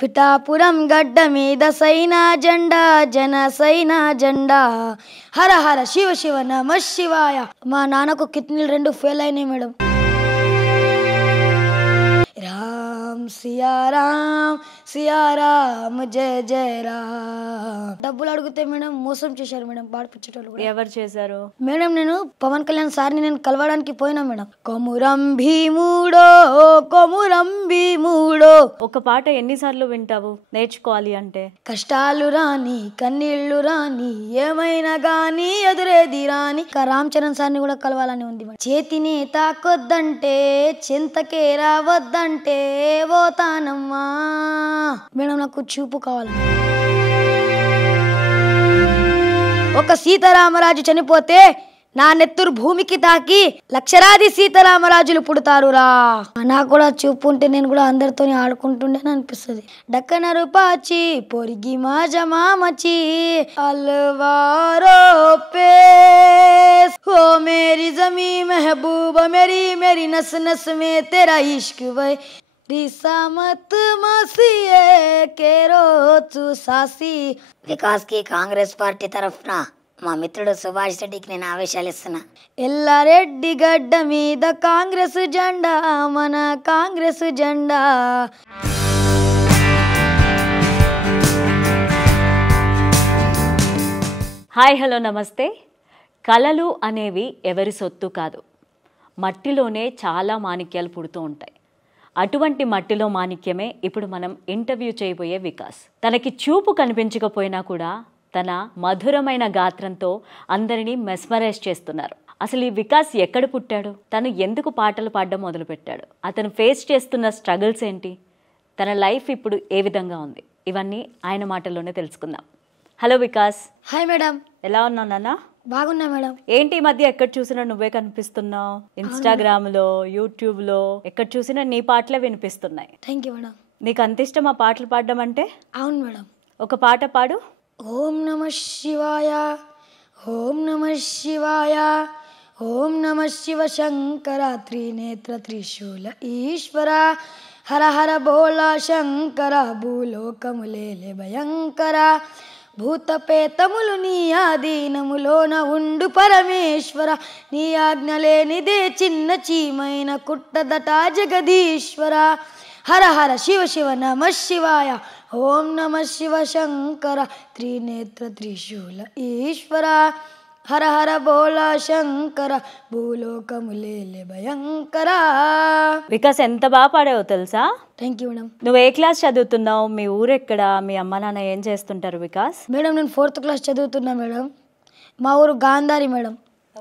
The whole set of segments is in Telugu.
పిఠాపురం గడ్డ మీద సైనా జెండా జనసైనా జెండా హర హర శివ శివ నమ శివాయ. మా నాన్నకు కిడ్నీలు 2 ఫెయిల్ అయినాయి మేడం. రామ్ సియా రామ్ జయ జయ రామ్. డబ్బులు అడిగితే మేడం మోసం చేశారు మేడం పాడిపించేటోళ్ళు. ఎవరు చేశారు మేడం? నేను పవన్ కళ్యాణ్ సార్ని నేను కలవడానికి పోయినా మేడం. కొమురం భీముడో కొమురం భీముడో. ఒక పాట ఎన్నిసార్లు వింటావు నేర్చుకోవాలి అంటే? కష్టాలు రాని కన్నీళ్లు రాని ఏమైనా గాని ఎదురేది రాని. రామ్ చరణ్ సార్ని కూడా కలవాలని ఉంది మేడం. చేతిని తాకొద్దంటే చింతకే రావద్దంటే పోతానమ్మా. మేడం నాకు చూపు కావాలి. ఒక సీతారామరాజు చనిపోతే నా నెత్తురు భూమికి తాకి లక్షలాది సీతారామరాజులు పుడతారురా. నాకు కూడా చూపు ఉంటే నేను కూడా అందరితో ఆడుకుంటుండే అనిపిస్తుంది. డక్కనరు పాచి పొరిగి మా జమామచి అల్వారో పేస్ ఓ మేరీ జమీ మెహబూబా మేరీ మేరీ నస్ నస్ మే తెరా ఇష్క్ వై రిసామత్ మసియే కేరో సాసి. వికాస్ కి కాంగ్రెస్ పార్టీ తరఫున మా మిత్రుడు సుభాష్ రెడ్డికి నేను ఆవేశాలు ఇస్తున్నా. ఎల్లారెడ్డి గడ్డ మీద కాంగ్రెస్ జెండా మన కాంగ్రెస్ జెండా. హాయ్ హలో నమస్తే. కళలు అనేవి ఎవరి సొత్తు కాదు. మట్టిలోనే చాలా మాణిక్యాలు పుడుతూ ఉంటాయి. అటువంటి మట్టిలో మాణిక్యమే ఇప్పుడు మనం ఇంటర్వ్యూ చేయబోయే వికాస్. తనకి చూపు కనిపించకపోయినా కూడా తన మధురమైన గాత్రంతో అందరినీ మెస్మరైజ్ చేస్తున్నారు. అసలు ఈ వికాస్ ఎక్కడ పుట్టాడు, తను ఎందుకు పాటలు పాడడం మొదలుపెట్టాడు, అతను ఫేస్ చేస్తున్న స్ట్రగుల్స్ ఏంటి, తన లైఫ్ ఇప్పుడు ఏ విధంగా ఉంది, ఇవన్నీ ఆయన మాటల్లోనే తెలుసుకుందాం. హలో వికాస్. Hi madam. ఎలా ఉన్నావు నాన్న? బాగున్నా మేడం. ఏంటి ఈ మధ్య ఎక్కడ చూసినా నువ్వే కనిపిస్తున్నావు. ఇన్స్టాగ్రామ్ లో యూట్యూబ్ లో ఎక్కడ చూసినా నీ పాటలే వినిపిస్తున్నాయి. Thank you madam. నీకు అంత ఇష్టం ఆ పాటలు పాడడం అంటే? అవును మేడం. ఒక పాట పాడు. ఓం నమ శివాయ ఓం నమ శివాయ ఓం నమ శివ శంకర త్రినేత్ర త్రిశూల ఈశ్వర హర హర బోలా శంకర భూలోకములేలే భయంకర భూత పేతములు నీ ఆధీనములోన ఉండు పరమేశ్వర. నీ ఆజ్ఞ లేనిదే చిన్న చీమైన కుట్టదట జగదీశ్వర. హర హర శివ శివ నమ శివాయ ఓం నమ శివ శంకర త్రినేత్ర త్రిశూల ఈశ్వర హర హర బోలా శంకర భూలోకములేలే భయంకర. వికాస్ ఎంత బాగా పాడావో తెలుసా? Thank you madam. నువ్వు ఏ క్లాస్ చదువుతున్నావు, మీ ఊరెక్కడ, మీ అమ్మ నాన్న ఏం చేస్తుంటారు వికాస్? మేడం నేను 4th క్లాస్ చదువుతున్నా మేడం. మా ఊరు గాంధారి మేడం.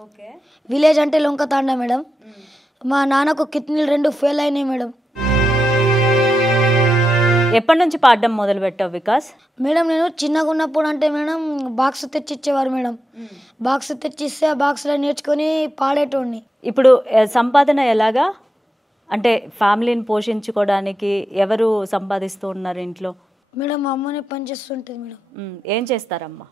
ఓకే. విలేజ్ అంటే లొంకతాండ మేడం. మా నాన్నకు కిడ్నీలు 2 ఫెయిల్ అయినాయి మేడం. ఎప్పటి నుంచి పాడడం మొదలు పెట్టావు వికాస్? మేడం నేను చిన్నగా ఉన్నప్పుడు అంటే మేడం బాక్స్ తెచ్చిచ్చేవారు మేడం. బాక్స్ తెచ్చిస్తే ఆ బాక్స్లో నేర్చుకొని పాడేటోడిని. ఇప్పుడు సంపాదన ఎలాగా, అంటే ఫ్యామిలీని పోషించుకోవడానికి ఎవరు సంపాదిస్తూ ఉన్నారు ఇంట్లో? మేడం మా అమ్మనే పని చేస్తుంటుంది మేడం. ఏం చేస్తారమ్మా?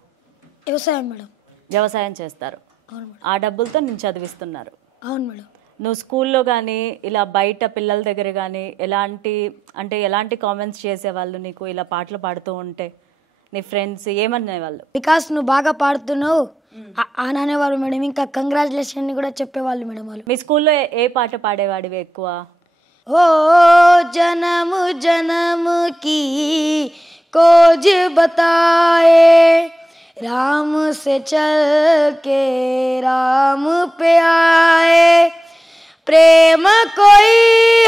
వ్యవసాయం మేడం. వ్యవసాయం చేస్తారు. అవును మేడం. ఆ డబ్బులతో నేను చదివిస్తున్నారు. అవును మేడం. నువ్వు స్కూల్లో కానీ ఇలా బయట పిల్లల దగ్గర కానీ ఎలాంటి కామెంట్స్ చేసేవాళ్ళు నీకు ఇలా పాటలు పాడుతూ ఉంటే? నీ ఫ్రెండ్స్ ఏమనేవాళ్ళు? వికాస్ నువ్వు బాగా పాడుతున్నావు అని అనేవారు మేడం. ఇంకా కంగ్రాచులేషన్ కూడా చెప్పేవాళ్ళు మేడం వాళ్ళు. మీ స్కూల్లో ఏ పాట పాడేవాడివి ఎక్కువ? ఓ జనము జనము की खोज बताए राम से चल के राम पे आए प्रेम कोई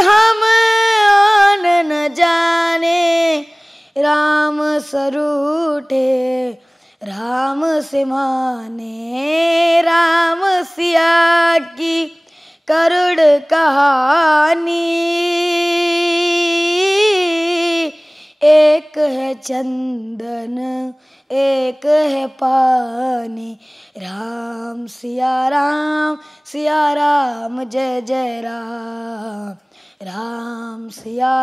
हम आन न जाने राम सरूठे राम से माने राम सिया की करुड़ कहानी एक है चंदन एक है पानी राम सिया राम जय जय राम राम सिया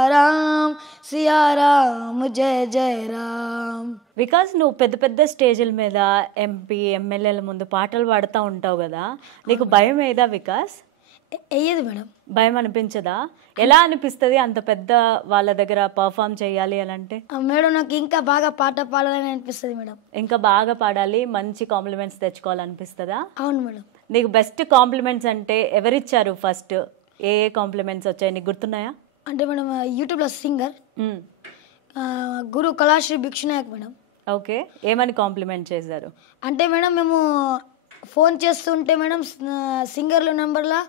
राम जय जय రామ్. వికాస్ నువ్వు పెద్ద పెద్ద స్టేజ్ల మీద ఎంపీ ఎమ్మెల్యేల ముందు పాటలు పాడుతూ ఉంటావు కదా, నీకు భయం ఏదా వికాస్? వెయ్యదు మేడం. భయం అనిపించదా? ఎలా అనిపిస్తుంది అంత పెద్ద వాళ్ళ దగ్గర పర్ఫామ్ చేయాలి అని అంటే? మేడం నాకు ఇంకా బాగా పాట పాడాలని అనిపిస్తుంది మేడం. ఇంకా బాగా పాడాలి, మంచి కాంప్లిమెంట్స్ తెచ్చుకోవాలనిపిస్తుందా? అవును మేడం. నీకు బెస్ట్ కాంప్లిమెంట్స్ అంటే ఎవరిచ్చారు ఫస్ట్? ఏ ఏ కాంప్లిమెంట్స్ వచ్చాయి నీకు గుర్తున్నాయా? అంటే మేడం యూట్యూబ్లో సింగర్ గురు కళాశ్రీ భిక్షునాయక్ మేడం. ఓకే, ఏమని కాంప్లిమెంట్ చేశారు? అంటే మేడం మేము ఫోన్ చేస్తుంటే మేడం సింగర్ల నెంబర్లా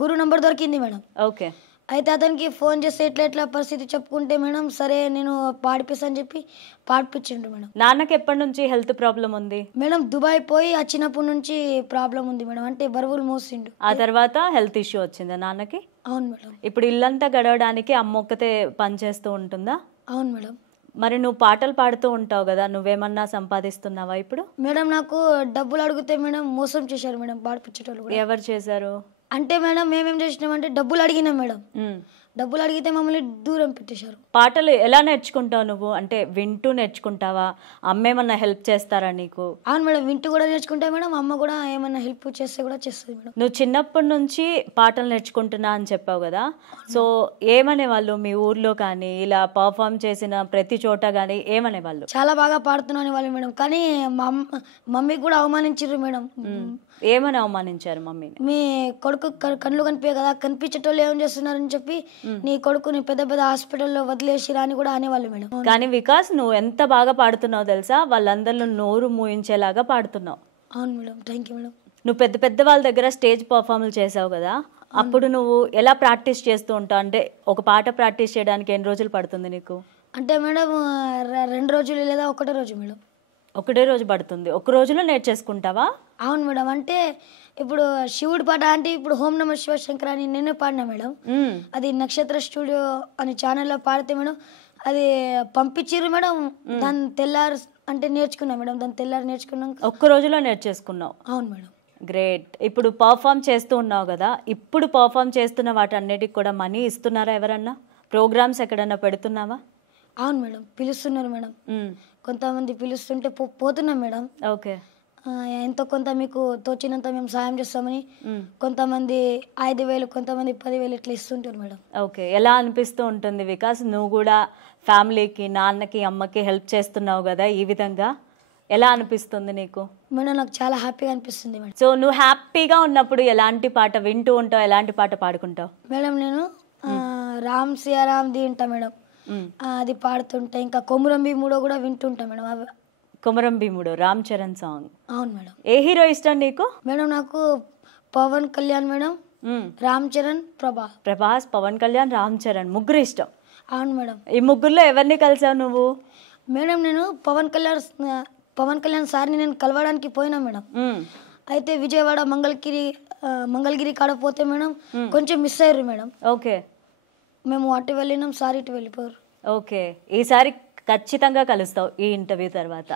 గురు నెంబర్ దొరికింది మేడం. ఓకే, అయితే అతనికి ఫోన్ చేస్తే ఎట్లా పరిస్థితి చెప్పుకుంటే మేడం సరే నేను పాడిపిస్తా అని చెప్పి పాడిపించిండు మేడం. నాన్నకి ఎప్పటి నుంచి హెల్త్ ప్రాబ్లం ఉంది? మేడం దుబాయ్ పోయి వచ్చినప్పటి నుంచి ప్రాబ్లం ఉంది మేడం. అంటే బరువులు మోసిండు. ఆ తర్వాత హెల్త్ ఇష్యూ వచ్చిందా నాన్నకి? అవును మేడం. ఇప్పుడు ఇల్లంతా గడవడానికి అమ్మ ఒక్కతే పని చేస్తూ ఉంటుందా? అవును మేడం. మరి నువ్వు పాటలు పాడుతూ ఉంటావు కదా, నువ్వేమన్నా సంపాదిస్తున్నావా ఇప్పుడు? మేడం నాకు డబ్బులు అడిగితే మేడం మోసం చేశారు మేడం పాడిపించేటోళ్ళు కూడా. ఎవరు చేశారు? అంటే మేడం మేమేం చేసినామంటే డబ్బులు అడిగినాం మేడం. డబ్బులు అడిగితే మమ్మల్ని దూరం పెట్టేశారు. పాటలు ఎలా నేర్చుకుంటావు నువ్వు? అంటే వింటూ నేర్చుకుంటావా? అమ్మ ఏమన్నా హెల్ప్ చేస్తారా నీకు? అవును మేడం, వింటూ కూడా నేర్చుకుంటా మేడం. అమ్మ కూడా ఏమన్నా హెల్ప్ చేస్తే కూడా చేస్తుంది మేడం. నువ్వు చిన్నప్పటి నుంచి పాటలు నేర్చుకుంటున్నా అని చెప్పావు కదా, సో ఏమనేవాళ్ళు మీ ఊర్లో కానీ ఇలా పర్ఫామ్ చేసిన ప్రతి చోట కానీ ఏమనేవాళ్ళు? చాలా బాగా పాడుతున్నాను వాళ్ళు మేడం. కానీ మా మమ్మీ కూడా అవమానించారు మేడం. ఏమని అవమానించారు మమ్మీని? మీ కొడుకు కళ్ళు కనిపించే కదా, కనిపించేటోళ్ళు ఏం చేస్తున్నారని చెప్పి నీ కొడుకుని పెద్ద పెద్ద హాస్పిటల్లో వదిలేసిరా అని కూడా అనేవాళ్ళు మేడం. కానీ వికాస్ నువ్వు ఎంత బాగా పాడుతున్నావు తెలుసా, వాళ్ళందరిలో నోరు మూయించేలాగా పాడుతున్నావు. అవును మేడం, థ్యాంక్ యూ మేడం. నువ్వు పెద్ద పెద్ద వాళ్ళ దగ్గర స్టేజ్ పర్ఫార్మెన్స్ చేసావు కదా, అప్పుడు నువ్వు ఎలా ప్రాక్టీస్ చేస్తూ ఉంటావు? అంటే ఒక పాట ప్రాక్టీస్ చేయడానికి ఎన్ని రోజులు పడుతుంది నీకు? అంటే మేడం 2 రోజులు లేదా ఒకటే రోజు మేడం. ఒకటే రోజు పడుతుంది? ఒక రోజులో నేర్చేసుకుంటావా? అవును మేడం. అంటే ఇప్పుడు శివుడి పాట అంటే ఇప్పుడు ఓం నమ శివ శంకర అని నేనే పాడినా మేడం. అది నక్షత్ర స్టూడియో అని ఛానల్లో పాడితే మేడం అది పంపించారు మేడం. దాని తెల్లారు అంటే నేర్చుకున్నా మేడం. దాని తెల్లారు నేర్చుకున్నాక ఒక్క రోజులో నేర్చేసుకున్నావు? అవును మేడం. గ్రేట్. ఇప్పుడు పర్ఫామ్ చేస్తూ ఉన్నావు కదా, ఇప్పుడు పర్ఫామ్ చేస్తున్న వాటన్నిటికి కూడా మనీ ఇస్తున్నారా ఎవరన్నా? ప్రోగ్రామ్స్ ఎక్కడన్నా పెడుతున్నావా? అవును మేడం, పిలుస్తున్నారు మేడం. కొంతమంది పిలుస్తుంటే పోతున్నాం మేడం. ఓకే, ఎంతో కొంత మీకు తోచినంత మేము సాయం చేస్తామని కొంతమంది 5,000 కొంతమంది 10,000 ఇట్లా ఇస్తుంటారు మేడం. ఓకే, ఎలా అనిపిస్తూ ఉంటుంది వికాస్? నువ్వు కూడా ఫ్యామిలీకి, నాన్నకి, అమ్మకి హెల్ప్ చేస్తున్నావు కదా ఈ విధంగా, ఎలా అనిపిస్తుంది నీకు? మేడం నాకు చాలా హ్యాపీగా అనిపిస్తుంది మేడం. సో నువ్వు హ్యాపీగా ఉన్నప్పుడు ఎలాంటి పాట వింటూ ఉంటావు, ఎలాంటి పాట పాడుకుంటావు? మేడం నేను రామ్ సియారామ్ది వింటా మేడం. అది పాడుతుంటా. ఇంకా కొమురం భీముడో కూడా వింటుంటా మేడం. కొమరం భీముడు రామ్ చరణ్ సాంగ్. అవును మేడం. ఏ హీరో ఇష్టం నీకు? మేడం నాకు పవన్ కళ్యాణ్ మేడం, రామ్ చరణ్, ప్రభాస్, పవన్ కళ్యాణ్, రామ్ చరణ్ ముగ్గురు ఇష్టం? అవును మేడం. ఈ ముగ్గురులో ఎవరిని కలిసావు నువ్వు? మేడం నేను పవన్ కళ్యాణ్ సార్ని నేను కలవడానికి పోయినా మేడం. అయితే విజయవాడ మంగళగిరి కాడ పోతే మేడం కొంచెం మిస్ అయ్యారు మేడం. ఓకే, మేము అటు వెళ్ళినాం, సార్ ఇటు వెళ్ళిపోయారు. ఓకే, ఈసారి ఖచ్చితంగా కలుస్తావు ఈ ఇంటర్వ్యూ తర్వాత.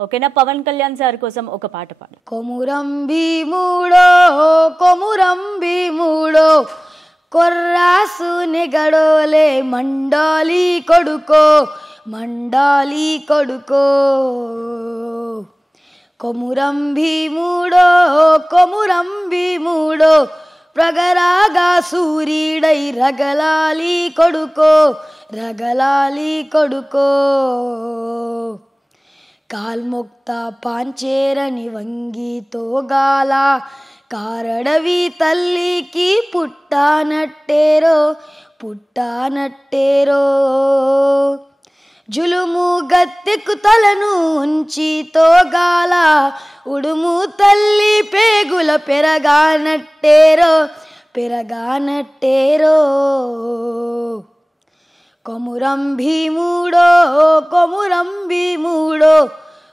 ఓకేనా? పవన్ కళ్యాణ్ సార్ కోసం ఒక పాట పాడు. కొమురం భీముడో కొమురం భీముడో కొర్రాసు నెగడోలే మండాలి కొడుకో కొమురం భీముడో ప్రగరాగా సూర్యుడై రగలాలి కొడుకో కాల్ముక్త పాంచేరని వంగితోగాల కారడవి తల్లికి పుట్టానట్టేరో జులుము గత్తెకు తలను ఉంచి తోగాల ఉడుము తల్లి పేగుల పెరగానట్టేరో కొమురం భీముడో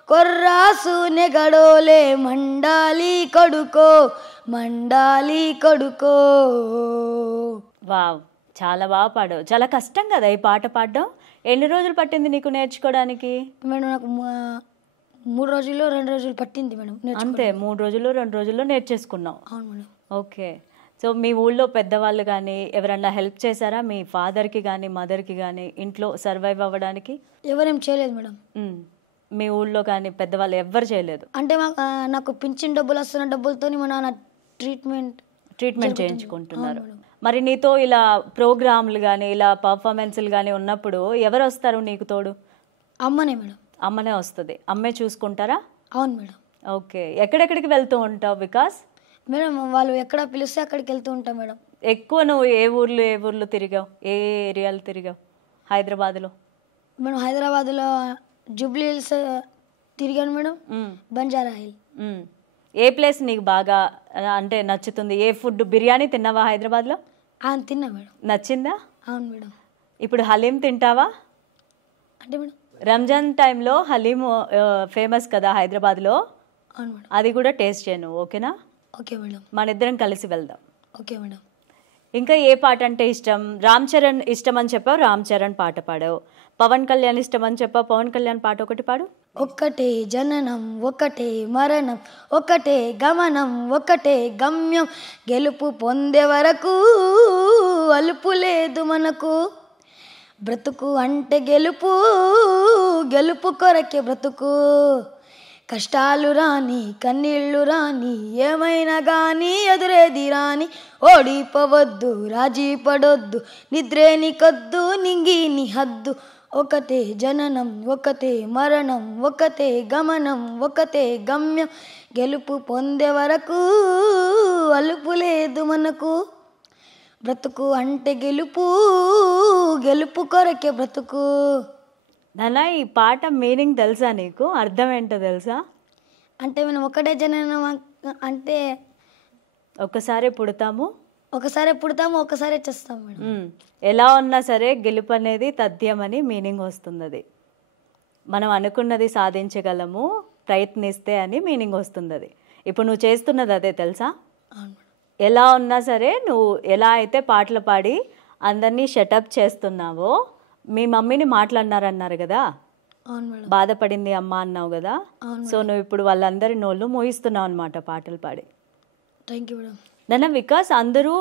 కొర్రాసు నెగడోలే మండాలి కొడుకో. వావ్, చాలా బాగా పాడావు. చాలా కష్టం కదా ఈ పాట పాడడం. ఎన్ని రోజులు పట్టింది నీకు నేర్చుకోవడానికి? మేడం నాకు 3 రోజుల్లో 2 రోజులు పట్టింది మేడం. అంతే, 3 రోజుల్లో 2 రోజుల్లో నేర్చేసుకున్నావు. అవును మేడం. ఓకే, సో మీ ఊళ్ళో పెద్దవాళ్ళు కానీ ఎవరన్నా హెల్ప్ చేశారా? మీ ఫాదర్కి కానీ మదర్కి కానీ ఇంట్లో సర్వైవ్ అవ్వడానికి? ఎవరేం చేయలేదు మేడం. మీ ఊళ్ళో కానీ పెద్దవాళ్ళు ఎవ్వరు చేయలేదు? అంటే నాకు పింఛన్ డబ్బులు వస్తున్న డబ్బులతో మా నాన్న ట్రీట్మెంట్ చేయించుకుంటున్నారు. మరి నీతో ఇలా ప్రోగ్రాంలు కానీ ఇలా పర్ఫార్మెన్స్లు కానీ ఉన్నప్పుడు ఎవరు వస్తారు నీకు తోడు? అమ్మనే మేడం. అమ్మనే వస్తుంది. అమ్మే చూసుకుంటారా? అవును మేడం. ఓకే. ఎక్కడెక్కడికి వెళ్తూ ఉంటావు వికాస్? మేడం వాళ్ళు ఎక్కడ పిలిస్తే అక్కడికి వెళ్తూ ఉంటాం మేడం. ఎక్కువ నువ్వు ఏ ఊర్లు తిరిగావు? ఏ ఏరియాలు తిరిగావు హైదరాబాద్లో? మేడం హైదరాబాద్లో జూబ్లీ హిల్స్ తిరిగాను మేడం, బంజారా హిల్. ఏ ప్లేస్ నీకు బాగా అంటే నచ్చుతుంది? ఏ ఫుడ్? బిర్యానీ తిన్నావా హైదరాబాద్లో? తిన్నా మేడం. నచ్చిందా? అవును మేడం. ఇప్పుడు హలీం తింటావా? అంటే మేడం రంజాన్ టైంలో హలీం ఫేమస్ కదా హైదరాబాద్లో. అవును మేడం. అది కూడా టేస్ట్ చేయను, ఓకేనా? Okay madam. మన ఇద్దరం కలిసి వెళ్దాం. Okay madam. ఇంకా ఏ పాట అంటే ఇష్టం? రామ్ చరణ్ ఇష్టం అని చెప్పావు, రామ్ చరణ్ పాట పాడావు. పవన్ కళ్యాణ్ ఇష్టం అని చెప్పావు, పవన్ కళ్యాణ్ పాట ఒకటి పాడు. ఒక్కటే జననం ఒకటే మరణం ఒకటే గమనం ఒకటే గమ్యం, గెలుపు పొందే వరకు అలుపు లేదు మనకు, బ్రతుకు అంటే గెలుపు, గెలుపు కొరకే బ్రతుకు, కష్టాలు రాని కన్నీళ్లు రాని ఏమైనా గాని ఎదురేది రాని, ఓడిపోవద్దు రాజీ పడొద్దు నిద్రేని కొద్దు నింగిని హద్దు, ఒకటే జననం ఒకటే మరణం ఒకటే గమనం ఒకటే గమ్యం, గెలుపు పొందే వరకు అలుపు లేదు మనకు, బ్రతుకు అంటే గెలుపు, గెలుపు కొరకే బ్రతుకు. నాన్న ఈ పాట మీనింగ్ తెలుసా నీకు? అర్థం ఏంటో తెలుసా? అంటే మనం ఒకటే జననం అంటే ఒకసారి పుడతాము, ఒకసారి పుడతాము, ఒకసారి చేస్తాము మేడం. ఎలా ఉన్నా సరే గెలుపు అనేది తథ్యమని మీనింగ్ వస్తుంది. అది మనం అనుకున్నది సాధించగలము ప్రయత్నిస్తే అని మీనింగ్ వస్తుంది. అది ఇప్పుడు నువ్వు చేస్తున్నది అదే తెలుసా? ఎలా ఉన్నా సరే నువ్వు ఎలా అయితే పాటలు పాడి అందరినీ షటప్ చేస్తున్నావో, మీ మమ్మీని మాట్లాడినారన్నారు కదా, బాధపడింది అమ్మ అన్నావు కదా, సో నువ్వు ఇప్పుడు వాళ్ళందరి నోళ్ళు మోయిస్తున్నావు అనమాట పాటలు పాడి. Thank you madam. నాన్న వికాస్ అందరూ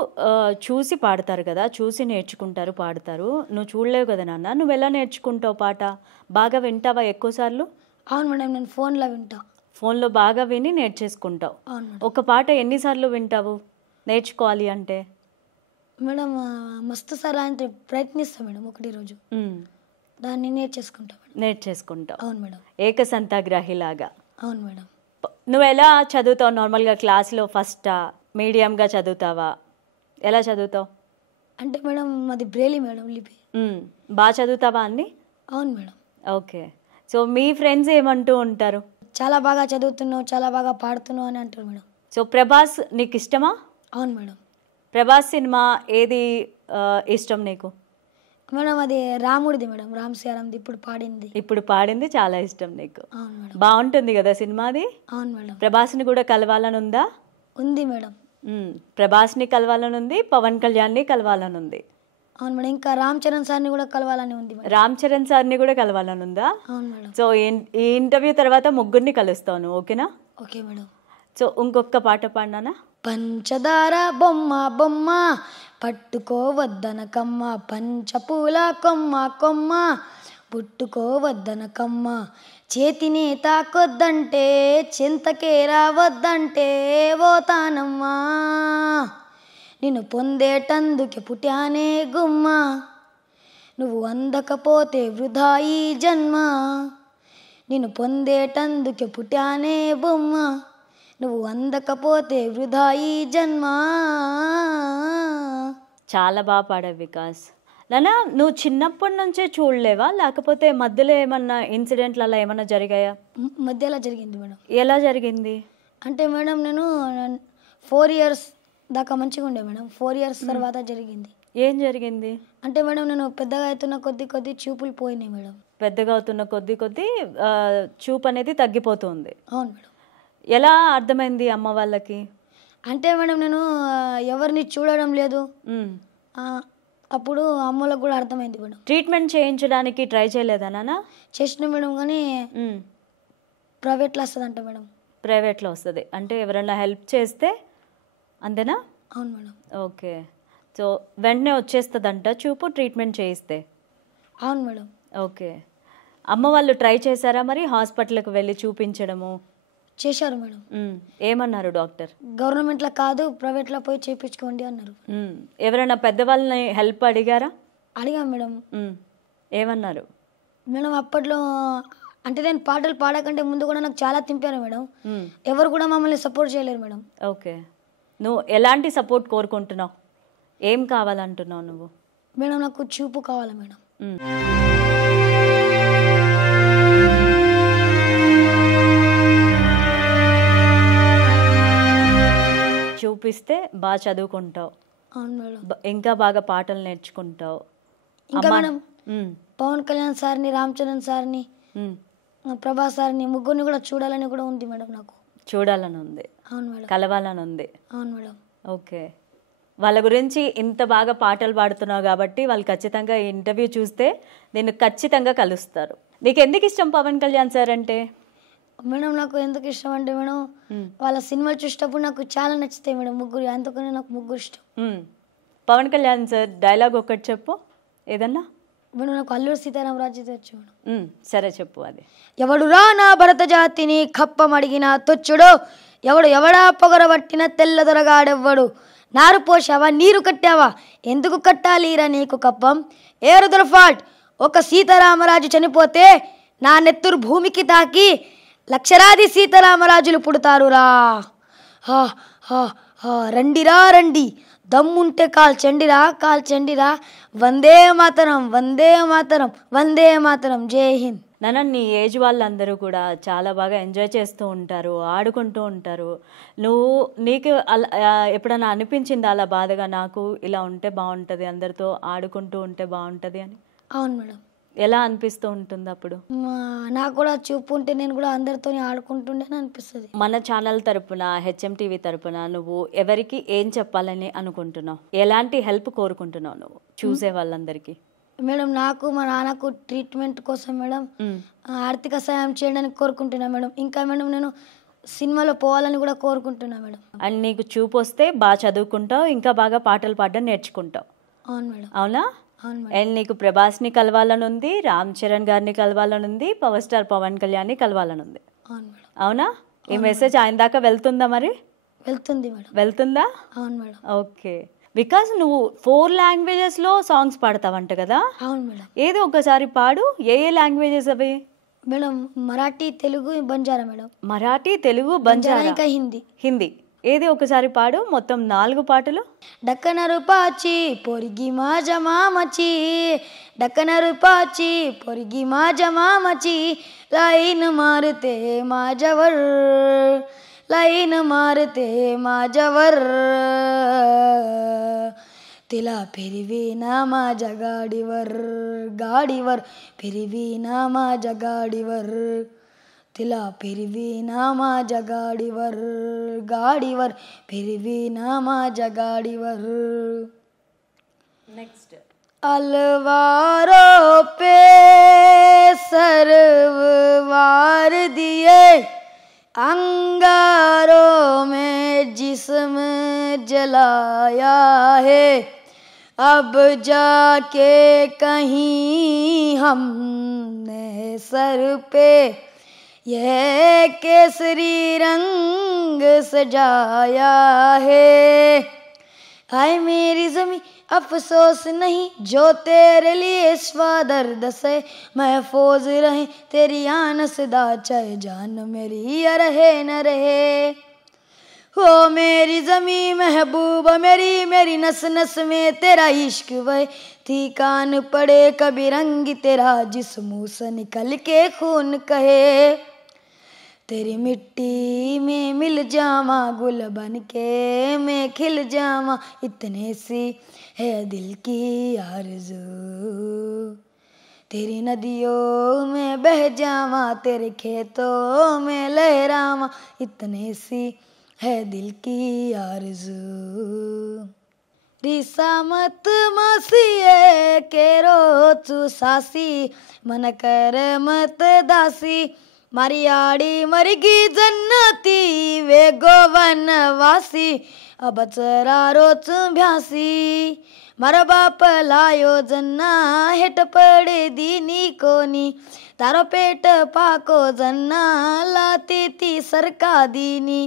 చూసి పాడతారు కదా, చూసి నేర్చుకుంటారు పాడతారు. నువ్వు చూడలేవు కదా నాన్న, నువ్వు ఎలా నేర్చుకుంటావు పాట? బాగా వింటావా ఎక్కువసార్లు? అవును మేడం, నేను ఫోన్లో వింటా. ఫోన్లో బాగా విని నేర్చేసుకుంటావు. ఒక పాట ఎన్నిసార్లు వింటావు నేర్చుకోవాలి అంటే? మేడం మస్తు సార్లు అంటే ప్రయత్నిస్తాం మేడం, ఒకటి రోజు దాన్ని నేర్చేసుకుంటాం. నేర్చేసుకుంటావు. అవును మేడం. ఏకసంతాగ్రాహిలాగా. అవును మేడం. నువ్వు ఎలా చదువుతావు నార్మల్గా? క్లాస్లో ఫస్టా, మీడియంగా చదువుతావా, ఎలా చదువుతావు? అంటే మేడం మాది బ్రెయిలీ మేడం, లిపి. బాగా చదువుతావా అన్ని? అవును మేడం. ఓకే. సో మీ ఫ్రెండ్స్ ఏమంటూ ఉంటారు? చాలా బాగా చదువుతున్నావు, చాలా బాగా పాడుతున్నావు అని అంటారు మేడం. సో ప్రభాస్ నీకు ఇష్టమా? అవును మేడం. ప్రభాస్ సినిమా ఏది ఇష్టం నీకు? మేడం అది రాముడిది మేడం, రామ్ సియారామ్ది ఇప్పుడు పాడింది చాలా ఇష్టం నీకు. అవును మేడం. బాగుంటుంది కదా సినిమా అది? అవును మేడం. ప్రభాస్ని కూడా కలవాలని ఉందా? ఉంది మేడం. ప్రభాస్ని కలవాలని ఉంది, పవన్ కళ్యాణ్ని కలవాలని ఉంది. అవును మేడం. ఇంకా రామ్ చరణ్ సార్ని కూడా కలవాలని ఉంది. రామ్ చరణ్ సార్ని కూడా కలవాలని ఉందా? అవును మేడం. సో ఈ ఇంటర్వ్యూ తర్వాత ముగ్గురిని కలుస్తాను, ఓకేనా? Okay madam. సో ఇంకొక పాట పాడినానా? పంచదార బొమ్మ బొమ్మ పట్టుకోవద్దనకమ్మ, పంచపూల కొమ్మ కొమ్మ పుట్టుకోవద్దనకమ్మ, చేతిని తాకొద్దంటే చింతకే రావద్దంటే పోతానమ్మా, నిన్ను పొందేటందుకే పుట్టానే గుమ్మ, నువ్వు అందకపోతే వృధా ఈ జన్మ, నిన్ను పొందేటందుకే పుట్టానే బొమ్మ, నువ్వు అందకపోతే వృధా ఈ జన్మ. చాలా బాగా పాడావు వికాస్. నాన్న నువ్వు చిన్నప్పటి నుంచే చూడలేవా, లేకపోతే మధ్యలో ఏమన్నా ఇన్సిడెంట్లు అలా ఏమన్నా జరిగాయా? మధ్యలో జరిగింది మేడం. ఎలా జరిగింది అంటే మేడం నేను 4 years దాకా మంచిగా ఉండే మేడం. 4 years తర్వాత జరిగింది. ఏం జరిగింది అంటే మేడం నేను పెద్దగా అవుతున్న కొద్ది చూపులు పోయినాయి మేడం. పెద్దగా అవుతున్న కొద్ది చూపు అనేది తగ్గిపోతుంది. అవును మేడం. ఎలా అర్థమైంది అమ్మ వాళ్ళకి? అంటే మేడం నేను ఎవరిని చూడడం లేదు, అప్పుడు అమ్మలకు కూడా అర్థమైంది మేడం. ట్రీట్మెంట్ చేయించడానికి ట్రై చేయలేదా నాన్న? చేసిన మేడం, కానీ ప్రైవేట్లో వస్తుందంట మేడం. ప్రైవేట్లో వస్తుంది అంటే ఎవరైనా హెల్ప్ చేస్తే అంతేనా? అవును మేడం. ఓకే. సో వెంటనే వచ్చేస్తుందంట చూపు ట్రీట్మెంట్ చేయిస్తే? అవును మేడం. ఓకే. అమ్మ వాళ్ళు ట్రై చేశారా మరి హాస్పిటల్కి వెళ్ళి చూపించడము? చేశారు మేడం. ఏమన్నారు డాక్టర్? గవర్నమెంట్లో కాదు ప్రైవేట్లో పోయి చేయించుకోండి అన్నారు. ఎవరైనా పెద్దవాళ్ళని హెల్ప్ అడిగారా? అడిగాం మేడం. ఏమన్నారు మేడం? అప్పట్లో అంటే నేను పాటలు పాడకంటే ముందు కూడా నాకు చాలా తింపారు మేడం. ఎవరు కూడా మమ్మల్ని సపోర్ట్ చేయలేరు మేడం. ఓకే, నువ్వు ఎలాంటి సపోర్ట్ కోరుకుంటున్నావు? ఏం కావాలంటున్నావు నువ్వు? మేడం నాకు చూపు కావాలి మేడం. చూపిస్తే బాగా చదువుకుంటావు. అవును మేడం. ఇంకా బాగా పాటలు నేర్చుకుంటావు. ఇంకా మేడం పవన్ కళ్యాణ్ సార్ని, రామ్ చరణ్ సార్ని, ప్రభాస్ సార్ని ముగ్గురిని కూడా చూడాలని కూడా ఉంది మేడం. నాకు చూడాలని ఉంది. అవును మేడం. కలవాలని ఉంది. అవును మేడం. ఓకే, వాళ్ళ గురించి ఇంత బాగా పాటలు పాడుతున్నావు కాబట్టి వాళ్ళు ఖచ్చితంగా ఈ ఇంటర్వ్యూ చూస్తే నేను ఖచ్చితంగా కలుస్తారు. నీకు ఎందుకు ఇష్టం పవన్ కళ్యాణ్ సార్ అంటే? మేడం నాకు ఎందుకు ఇష్టం అంటే మేడం వాళ్ళ సినిమాలు చూసేటప్పుడు నాకు చాలా నచ్చుతాయి మేడం ముగ్గురు, అందుకని నాకు ముగ్గురు ఇష్టం. పవన్ కళ్యాణ్ సార్ డైలాగ్ ఒకటి చెప్పు ఏదన్నా. మేడం నాకు అల్లూరి సీతారామరాజు వచ్చు మేడం. సరే చెప్పు. అది ఎవడురా నా భరత జాతిని కప్పమడిగిన తొచ్చుడు, ఎవడా పొగరబట్టిన తెల్లదొరగాడెవ్వడు, నారు పోసావా నీరు కట్టావా ఎందుకు కట్టాలిరా నీకు కప్పం, ఏరుదల ఫాల్ట్ ఒక సీతారామరాజు చనిపోతే నా నెత్తురు భూమికి తాకి లక్షలాది సీతారామరాజులు పుడతారురా. హా హా హా రండిరా రండి, దమ్ముంటే కాల్చండిరా, వందే మాతరం వందే మాతరం వందే మాతరం, జై హింద్. నాన్న, నీ ఏజ్ వాళ్ళందరూ కూడా చాలా బాగా ఎంజాయ్ చేస్తూ ఉంటారు, ఆడుకుంటూ ఉంటారు. నీకు అలా ఎప్పుడైనా అనిపించింది అలా బాధగా నాకు ఇలా ఉంటే బాగుంటుంది, అందరితో ఆడుకుంటూ ఉంటే బాగుంటుంది అని? అవును మేడం. ఎలా అనిపిస్తూ ఉంటుంది అప్పుడు? నాకు కూడా చూపు ఉంటే నేను కూడా అందరితో ఆడుకుంటుండే అనిపిస్తుంది. మన ఛానల్ తరపున, HM TV తరపున నువ్వు ఎవరికి ఏం చెప్పాలని అనుకుంటున్నావు? ఎలాంటి హెల్ప్ కోరుకుంటున్నావు నువ్వు చూసే వాళ్ళందరికీ? మేడం నాకు మా నాన్నకు ట్రీట్మెంట్ కోసం మేడం ఆర్థిక సాయం చేయడానికి కోరుకుంటున్నా మేడం. ఇంకా మేడం నేను సినిమాలో పోవాలని కూడా కోరుకుంటున్నా మేడం. అండ్ నీకు చూపు వస్తే బాగా చదువుకుంటావు, ఇంకా బాగా పాటలు పాడడం నేర్చుకుంటావు. అవును మేడం. అవునా? అండ్ నీకు ప్రభాస్ని కలవాలని ఉంది, రామ్ చరణ్ గారిని కలవాలని ఉంది, పవర్ స్టార్ పవన్ కళ్యాణ్ని కలవాలని ఉంది. అవునా? ఈ మెసేజ్ ఆయన దాకా వెళ్తుందా? మరి వెళ్తుంది మేడం. వెళ్తుందా? అవును మేడం. ఓకే, బికాస్ నువ్వు 4 లాంగ్వేజెస్లో సాంగ్స్ పాడతావంట కదా? అవును మేడం. ఏదో ఒకసారి పాడు. ఏ లాంగ్వేజెస్ అవి? Madam Marathi, Telugu, Banjara madam. మరాఠీ, తెలుగు, బంజారా, ఇంకా హిందీ. ఏది ఒకసారి పాడు, మొత్తం 4 పాటలు. డక్కనరు పాచి పొరిగి మా జమామచి, డక్కనరు పాచి పొరిగి మా జమామచి, లైన్ మారుతే మా జవర్, లైన్ మారుతే మా జవర్, तिला फिरवी ना माझ्या गाडीवर, गाडीवर फिरवी ना माझ्या गाडीवर, तिला फिरवी ना माझ्या गाडीवर, गाडीवर फिरवी ना माझ्या गाडीवर. नेक्स्ट. अलवारों पे सर्व वार दिए, अंगारों में जिस्म जलाया है, अब जाके कहीं हमने सर पे यह केसरी रंग सजाया है. हाय मेरी ज़मीं अफसोस नहीं जो तेरे लिए स्वादर्द से, महफूज रहे तेरी आन सदा, चाहे जान मेरी या रहे न रहे. हो मेरी ज़मीं महबूबा मेरी, मेरी नस नस में तेरा इश्क वह, थी कान पड़े कभी रंग तेरा, जिस मुँह से निकल के खून कहे. तेरी मिट्टी में मिल जावा गुल बन के मैं खिल जावा, इतने सी है दिल की आरज़ू, तेरी नदियों में बह जावा, तेरे खेतों में लहरावा, इतने सी है दिल की आरज़ू. रिसा मत मसीए के रो तू सासी, मन कर मत दासी, मारी आड़ी मरगी जन्नती वे गोवन वासी, अब चरा रोच भ्यासी, મારા બાપ લાયો જન્ના હેઠ પડે દીની કોની તારો પેટ પાકો જન્ના લાતીતી સરકા દીની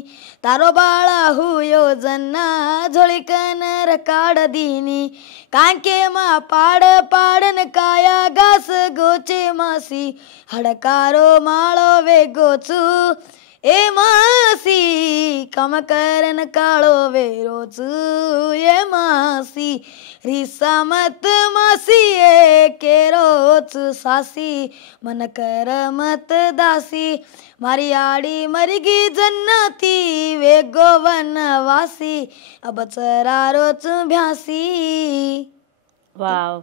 તારો બાળા હુયો જન્ના ઝોળીકન રકાડ દીની કાંકે માં પાડ પાડન કાયા ઘાસ ગોચે માસી હડકારો માળો વેગો છું એ માસી કમ કરન કાળો વેરો છું એ માસી રીસા મત માસી એ કેરો છું સાસી મન કર મત દાસી મારી આડી મરી ગઈ જન્નતી વેગો વનવાસી अब చరారో చు భ్యాసి. వావ్.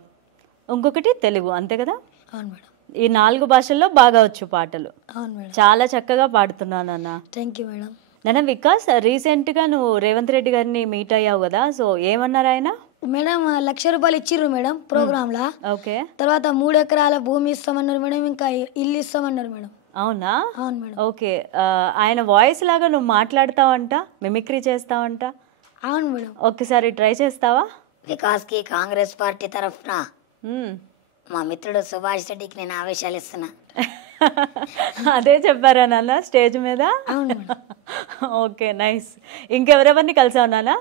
ఇంకొకటి తెలుగు అంతే కదా? అవును మేడం. ఈ 4 భాషల్లో బాగా వచ్చు పాటలు. అవును మేడం. చాలా చక్కగా పాడుతున్నావు నాన్న. Thank you madam. నాన్న వికాస్, రీసెంట్గా నువ్వు రేవంత్ రెడ్డి గారిని మీట్ అయ్యావు కదా, సో ఏమన్నారు ఆయన? మేడం 1,00,000 రూపాయలు ఇచ్చిర్రు మేడం ప్రోగ్రామ్లా. ఓకే. తర్వాత 3 ఎకరాల భూమి ఇస్తామన్నారు మేడం, ఇంకా ఇల్లు ఇస్తామన్నారు మేడం. అవునా? అవును మేడం. ఓకే. ఆయన వాయిస్ లాగా నువ్వు మాట్లాడతావంట, మిమిక్రీ చేస్తావంట. అవును మేడం. ఒక్కసారి ట్రై చేస్తావా? వికాస్కి కాంగ్రెస్ పార్టీ తరఫున మా మిత్రుడు సుభాష్ రెడ్డికి నేను ఆవేశాలు ఇస్తున్నా. అదే చెప్పారా నాన్న స్టేజ్ మీద? అవును మేడం. Okay, nice. ఇంకెవరెవరిని కలిసావు నాన్న?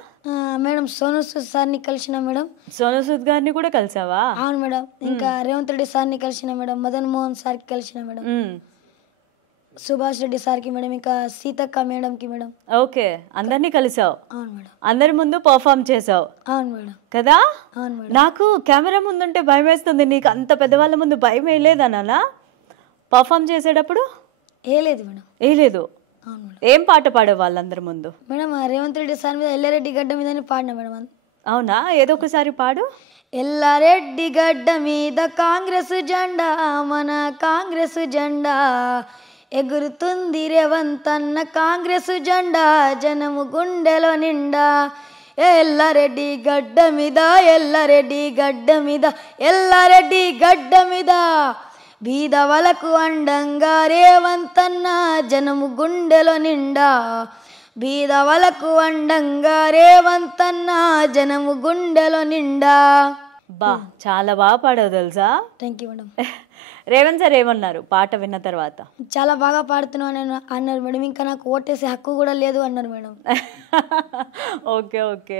మేడం సోను సూద్ సార్ని కలిసిన మేడం. సోను సూద్ గారిని కూడా కలిసావా? అవును మేడం. ఇంకా రేవంత్ రెడ్డి సార్ని కలిసిన మేడం, మదన్ మోహన్ సార్కి కలిసిన మేడం, సుభాష్ రెడ్డి సార్కి మేడం, ఇంకా సీతక్క మేడంకి మేడం. ఓకే, అందరినీ కలిసావు. అవును మేడం. అందరి ముందు పర్ఫామ్ చేసావు అవును మేడం. కదా? అవును మేడం. నాకు కెమెరా ముందుంటే భయం వేస్తుంది, నీకు అంత పెద్దవాళ్ళ ముందు భయం వేయలేదా నాన్న పర్ఫామ్ చేసేటప్పుడు? వేయలేదు మేడం. వేయలేదు. అవును మేడం. ఏం పాట పాడే వాళ్ళందరి ముందు? మేడం రేవంత్ రెడ్డి సార్ మీద ఎల్లారెడ్డి గడ్డ మీద పాడినా మేడం. అవునా? ఏదో ఒకసారి పాడు. ఎల్లారెడ్డి గడ్డ మీద కాంగ్రెస్ జెండా, మన కాంగ్రెస్ జెండా ఎగురుతుంది రేవంత్ అన్న కాంగ్రెస్ జెండా, జనము గుండెలో నిండా. ఎల్లారెడ్డి గడ్డ మీద, ఎల్లారెడ్డి గడ్డ మీద, ఎల్లారెడ్డి గడ్డ మీద బీదవలకు అండంగా రేవంత్ అన్న, జనము గుండెలో నిండా. బీదవలకు అండంగా రేవంత్ అన్న, జనము గుండెలో నిండా. బా, చాలా బాగా పాడావు తెలుసా? Thank you madam. Revanth sir ఏమన్నారు పాట విన్న తర్వాత? చాలా బాగా పాడుతున్నావు అన్నారు మేడం, ఇంకా నాకు ఓటేసే హక్కు కూడా లేదు అన్నారు మేడం. Okay okay.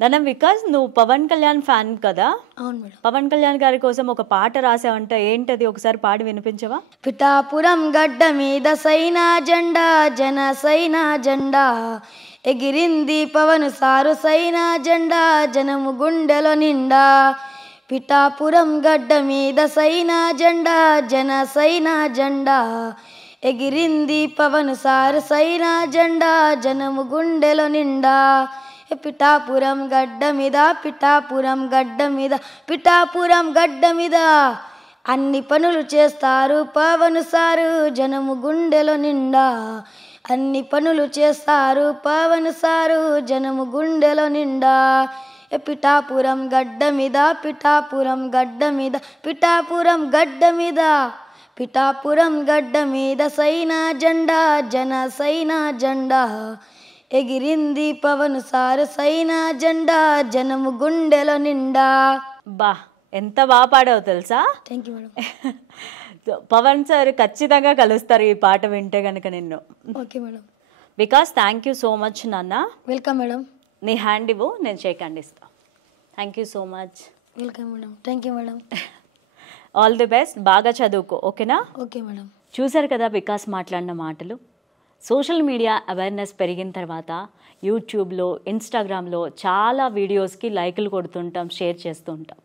నాన్న వికాస్, నువ్వు పవన్ కళ్యాణ్ ఫ్యాన్ కదా? అవును మేడం. పవన్ కళ్యాణ్ గారి కోసం ఒక పాట రాసావంట, ఏంటది? ఒకసారి పాడి వినిపించవా? పిఠాపురం గడ్డ మీద సైనా జెండా, జన సైనా జెండా ఎగిరింది పవన్ సారు సైనా జెండా, జనము గుండెలో నిండా. పిఠాపురం గడ్డ మీద సైనా జెండా, జన సైనా జెండా ఎగిరింది పవన్ సారు సైనా జెండా, జనము గుండెలో నిండా. పిఠాపురం గడ్డ మీద, పిఠాపురం గడ్డ మీద, పిఠాపురం గడ్డ మీద అన్ని పనులు చేస్తారు పవన్ సారు, జనము గుండెలో నిండా. అన్ని పనులు చేస్తారు పవన్ సారు, జనము గుండెలో నిండా. పిఠాపురం గడ్డ మీద, పిఠాపురం గడ్డ మీద, పిఠాపురం గడ్డ మీద, పిఠాపురం గడ్డ మీద సైనా జెండా, జన సైనా జెండా ఎగిరింది పవన్ సారు సైనా జెండా, జనము గుండెలో నిండా. బా, ఎంత బాగా పాడావు తెలుసా? Thank you madam. Pavan sir ఖచ్చితంగా కలుస్తారు ఈ పాట వింటే కనుక నిన్ను. Okay madam. Vikas, thank you so much నాన్న. Welcome madam. నీ హ్యాండ్ ఇవ్వు, నేను షేక్ హ్యాండ్ ఇస్తా. Thank you so much. Welcome madam. Thank you madam. All the best, బాగా చదువుకో, ఓకేనా? Okay madam. చూశారు కదా వికాస్ మాట్లాడిన మాటలు. సోషల్ మీడియా అవేర్నెస్ పెరిగిన తర్వాత యూట్యూబ్లో, ఇన్స్టాగ్రామ్లో చాలా వీడియోస్కి లైకులు కొడుతుంటాం, షేర్ చేస్తూ ఉంటాం.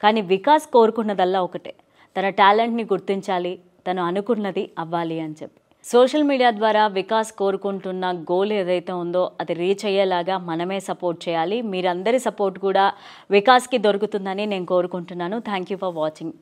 కానీ వికాస్ కోరుకున్నదల్లా ఒకటే, తన టాలెంట్ని గుర్తించాలి, తను అనుకున్నది అవ్వాలి అని చెప్పి. సోషల్ మీడియా ద్వారా వికాస్ కోరుకుంటున్న గోల్ ఏదైతే ఉందో అది రీచ్ అయ్యేలాగా మనమే సపోర్ట్ చేయాలి. మీరందరి సపోర్ట్ కూడా వికాస్కి దొరుకుతుందని నేను కోరుకుంటున్నాను. Thank you for watching.